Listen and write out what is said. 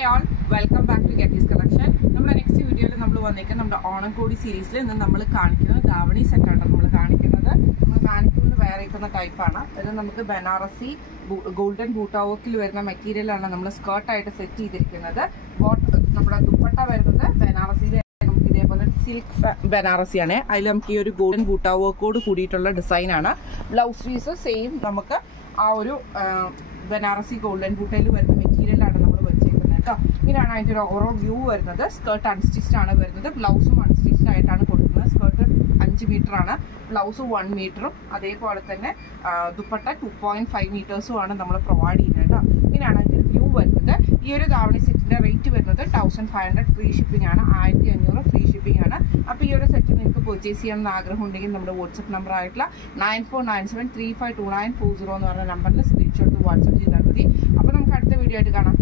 Hi all, welcome back to Getty's Collection. നമ്മുടെ next വീഡിയോയിൽ നമ്മൾ വന്നിരിക്കുന്നത് നമ്മുടെ ഓണക്കോടി സീരീസിൽ നിന്ന് നമ്മൾ കാണിക്കുന്നത് ദാവണി സെറ്റാണ് നമ്മൾ കാണിക്കുന്നത് വേറെ ഇരിക്കുന്ന ടൈപ്പാണ്. ഇത് നമുക്ക് ബനാറസി ഗോൾഡൻ ബൂട്ടാ വർക്കിൽ വരുന്ന മെറ്റീരിയലാണ് നമ്മൾ സ്കേർട്ടായിട്ട് സെറ്റ് ചെയ്തിരിക്കുന്നത്. നമ്മുടെ ദുപ്പട്ട വരുന്നത് ബനാറസിയിലെ നമുക്ക് ഇതേപോലെ സിൽക്ക് ബനാറസിയാണ്. അതിൽ നമുക്ക് ഈ ഒരു ഗോൾഡൻ ബൂട്ടാ വർക്കോട് കൂടിയിട്ടുള്ള ഡിസൈനാണ്. ബ്ലൗസ് പീസ് സെയിം നമുക്ക് ആ ഒരു ബനാറസി ഗോൾഡൻ ബൂട്ടയിൽ വരുന്ന മെറ്റീരിയലാണ് നമ്മൾ വെച്ചേക്കുന്നത് കേട്ടോ. ഇങ്ങനെയാണ് അതിൻ്റെ ഒരു ഓവറോൾ വ്യൂ വരുന്നത്. സ്കേർട്ട് അൺസ്റ്റിച്ച്ഡ് ആണ് വരുന്നത്. ബ്ലൗസും അൺസ്റ്റിച്ച്ഡ് ആയിട്ടാണ് കൊടുക്കുന്നത്. സ്കേർട്ട് 5 മീറ്ററാണ്, ബ്ലൗസ് 1 മീറ്ററും അതേപോലെ തന്നെ ദുപ്പട്ട 2.5 മീറ്റേഴ്സുമാണ് നമ്മൾ പ്രൊവൈഡ് ചെയ്യുന്നത് കേട്ടോ. ഇങ്ങനെയാണ് അതിൻ്റെ വ്യൂ വരുന്നത്. ഈ ഒരു ദാവണി സെറ്റിൻ്റെ റേറ്റ് വരുന്നത് 1500 ഫ്രീ ഷിപ്പിംഗ് ആണ്. 1500 ഫ്രീ ഷിപ്പിംഗ് ആണ്. അപ്പോൾ ഈ ഒരു സെറ്റ് നിങ്ങൾക്ക് പർച്ചേസ് ചെയ്യണമെന്ന് ആഗ്രഹം ഉണ്ടെങ്കിൽ നമ്മുടെ വാട്സപ്പ് നമ്പർ ആയിട്ടുള്ള 9497352940 എന്ന് പറഞ്ഞ നമ്പറിൽ സ്ക്രീൻഷോട്ട് വാട്സപ്പ് ചെയ്താൽ മതി. അപ്പോൾ നമുക്ക് അടുത്ത വീഡിയോ ആയിട്ട് കാണാം.